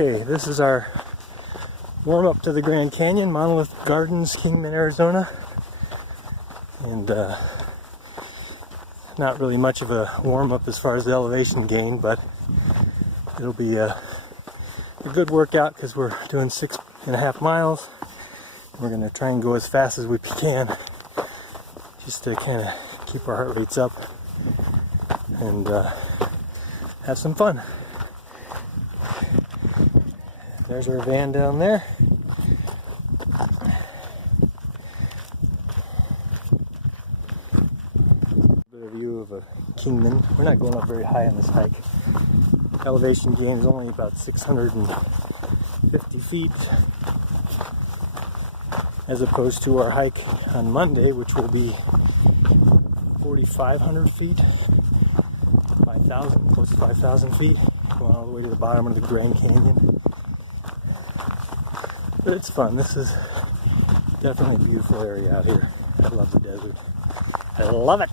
Okay, this is our warm-up to the Grand Canyon, Monolith Gardens, Kingman, Arizona. And not really much of a warm-up as far as the elevation gain, but it'll be a good workout because we're doing 6.5 miles. We're going to try and go as fast as we can just to kind of keep our heart rates up and have some fun. There's our van down there. Bit of view of a Kingman. We're not going up very high on this hike. Elevation gain is only about 650 feet, as opposed to our hike on Monday, which will be 4,500 feet, 5,000, close to 5,000 feet, going all the way to the bottom of the Grand Canyon. But it's fun. This is definitely a beautiful area out here. I love the desert. I love it!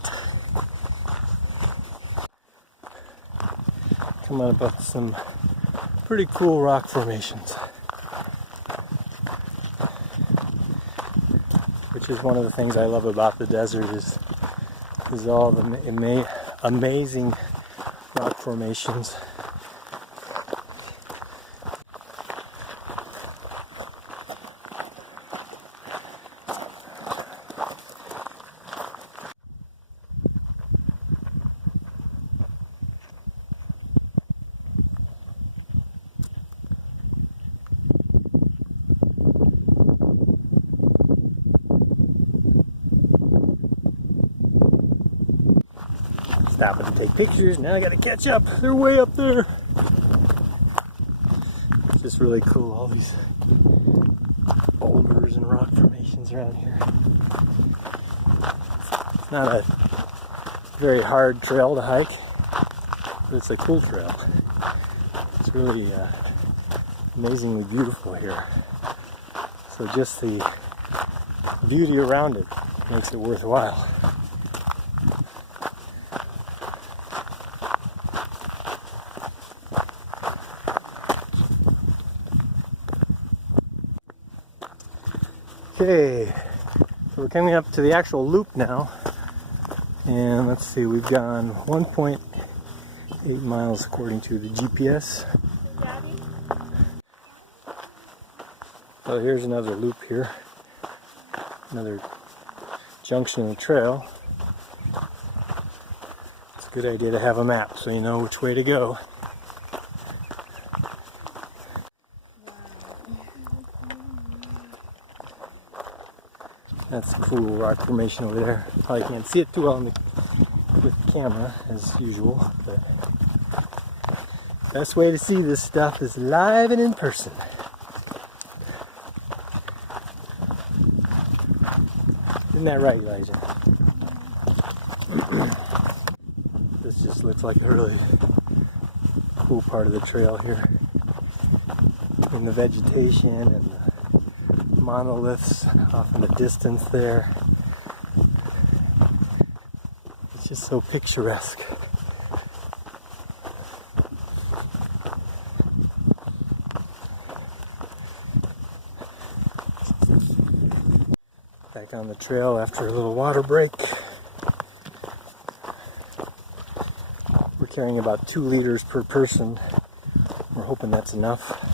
Coming up with some pretty cool rock formations, which is one of the things I love about the desert is all the amazing rock formations. Stopping to take pictures. Now I gotta catch up. They're way up there. It's just really cool, all these boulders and rock formations around here. It's not a very hard trail to hike, but it's a cool trail. It's really amazingly beautiful here. So just the beauty around it makes it worthwhile. Okay, so we're coming up to the actual loop now, and let's see, we've gone 1.8 miles according to the GPS. So here's another loop here, another junction in the trail. It's a good idea to have a map so you know which way to go. That's a cool rock formation over there. Probably can't see it too well with the camera as usual, but best way to see this stuff is live and in person. Isn't that right, Elijah? This just looks like a really cool part of the trail here. And the vegetation and the monoliths off in the distance there. It's just so picturesque. Back on the trail after a little water break. We're carrying about 2 liters per person. We're hoping that's enough.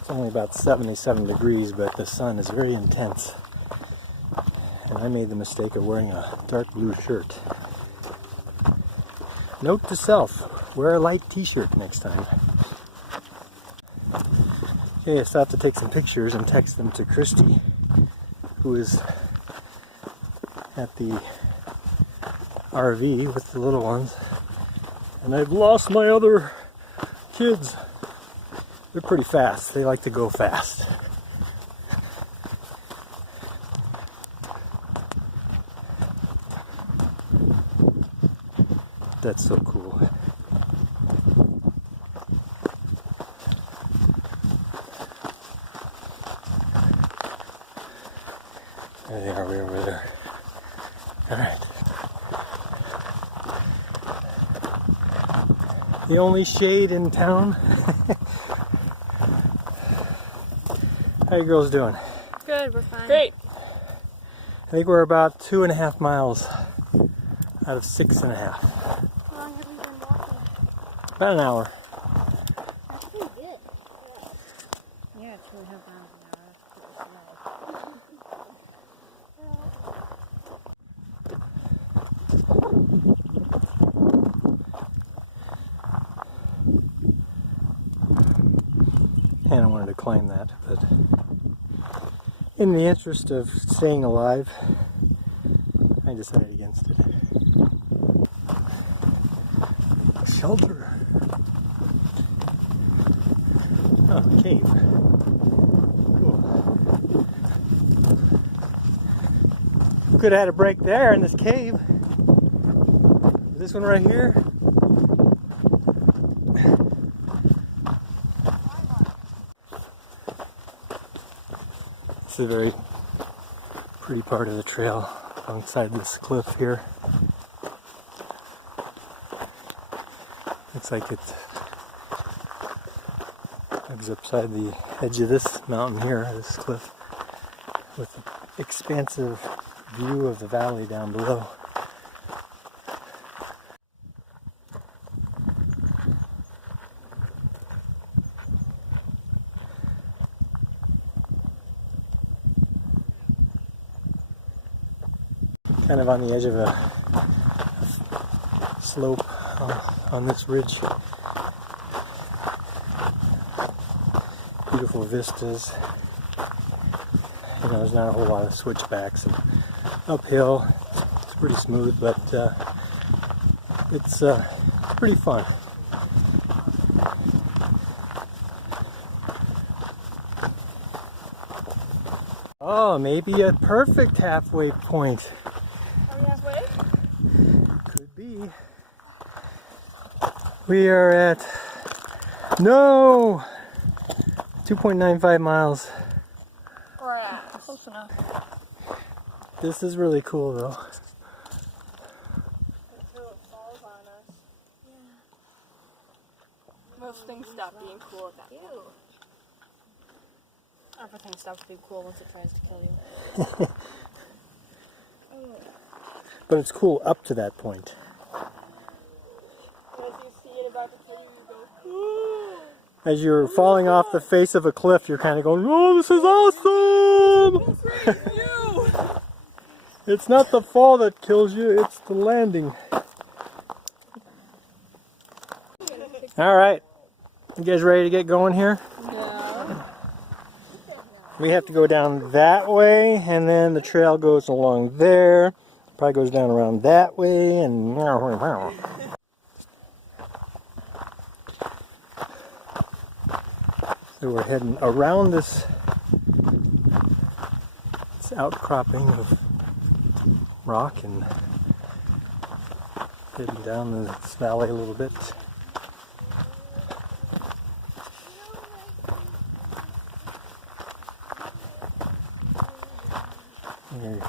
It's only about 77 degrees, but the sun is very intense. And I made the mistake of wearing a dark blue shirt. Note to self, wear a light t-shirt next time. Okay, I stopped to take some pictures and text them to Christy, who is at the RV with the little ones. And I've lost my other kids. They're pretty fast. They like to go fast. That's so cool. There they are, way over there. All right. The only shade in town. How you girls doing? Good, we're fine. Great. I think we're about 2.5 miles out of 6.5. How long have you been walking? About an hour. That's pretty good. Yeah, 2.5 miles an hour. That's pretty Hannah wanted to climb that, but in the interest of staying alive, I decided against it. Shelter. Oh, cave. Cool. Could have had a break there in this cave. This one right here. This is a very pretty part of the trail alongside this cliff here. Looks like it goes upside the edge of this mountain here, this cliff, with an expansive view of the valley down below. Kind of on the edge of a slope on this ridge. Beautiful vistas. You know, there's not a whole lot of switchbacks and uphill. It's pretty smooth, but it's pretty fun. Oh, maybe a perfect halfway point. Are we halfway? Could be. We are at, no, 2.95 miles. We're at close enough. This is really cool though. Until it falls on us. Yeah. Most things stop being cool at that point. Everything stops being cool once it tries to kill you. But it's cool up to that point. As you see it about to kill you, you go, ooh. As you're falling off the face of a cliff, you're kind of going, oh, this is awesome! Great, you! It's not the fall that kills you, it's the landing. Alright, you guys ready to get going here? Yeah. We have to go down that way, and then the trail goes along there. Probably goes down around that way, and so we're heading around this outcropping of rock and heading down this valley a little bit. Here,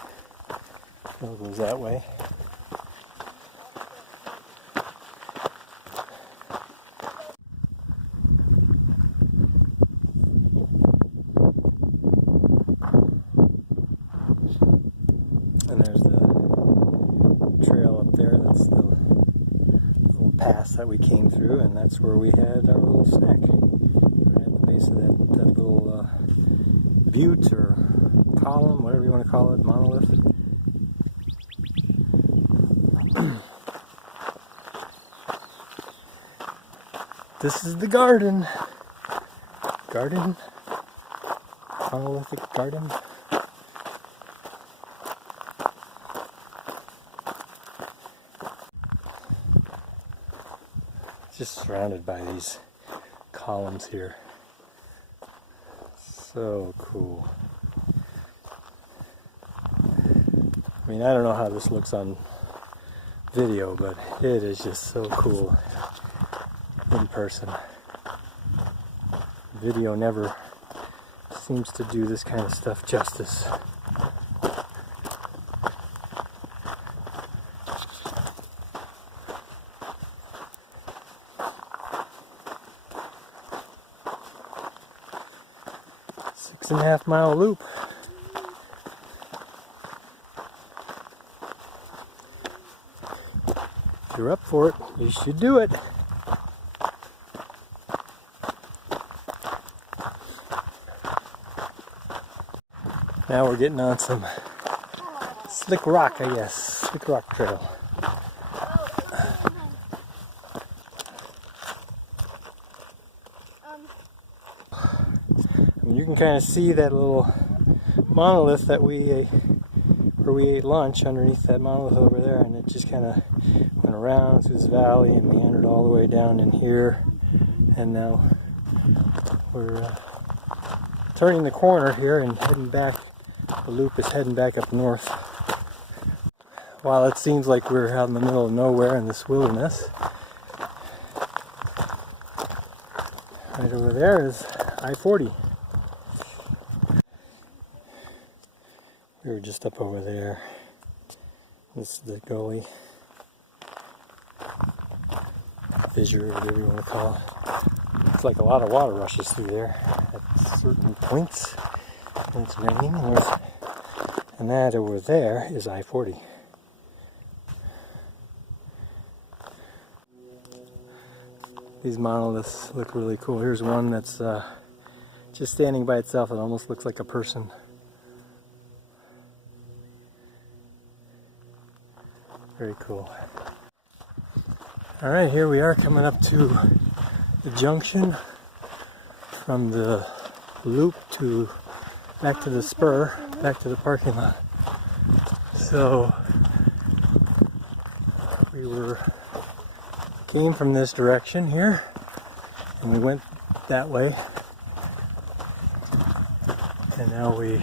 trail goes that way. And there's the trail up there. That's the little pass that we came through, and that's where we had our little snack. Right at the base of that little butte or column, whatever you want to call it, monolith. This is the garden. Garden? Monolithic garden? Just surrounded by these columns here. So cool. I mean, I don't know how this looks on video, but it is just so cool in person. Video never seems to do this kind of stuff justice. 6.5 mile loop. If you're up for it, you should do it. Now we're getting on some slick rock, I guess. Slick rock trail. You can kind of see that little monolith that where we ate lunch underneath that monolith over there, and it just kind of went around through this valley and meandered all the way down in here, and now we're turning the corner here and heading back. The loop is heading back up north. While it seems like we're out in the middle of nowhere in this wilderness, right over there is I-40. We were just up over there. This is the gully, fissure, whatever you want to call it. It's like a lot of water rushes through there at certain points when it's raining. And that over there is I-40. These monoliths look really cool. Here's one that's just standing by itself. It almost looks like a person. Very cool. Alright, here we are coming up to the junction from the loop to back to the spur, back to the parking lot. So we came from this direction here and we went that way, and now we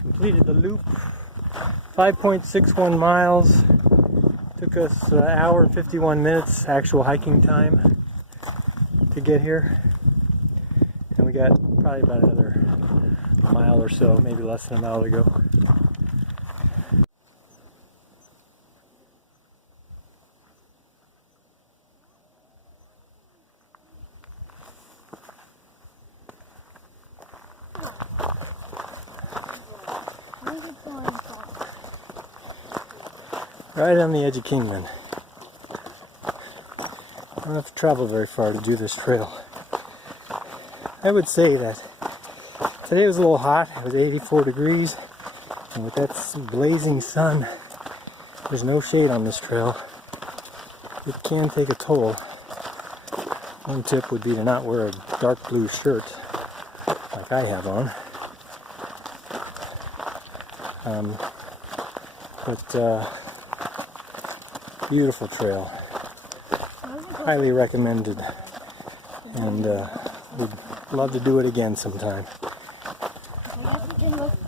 completed the loop. 5.61 miles. Took us an hour and 51 minutes actual hiking time to get here, and we got probably about another mile or so, maybe less than a mile to go. Right on the edge of Kingman. I don't have to travel very far to do this trail. I would say that today was a little hot. It was 84 degrees, and with that blazing sun, there's no shade on this trail. It can take a toll. One tip would be to not wear a dark blue shirt like I have on. Beautiful trail. Highly recommended, and would love to do it again sometime. I guess we can look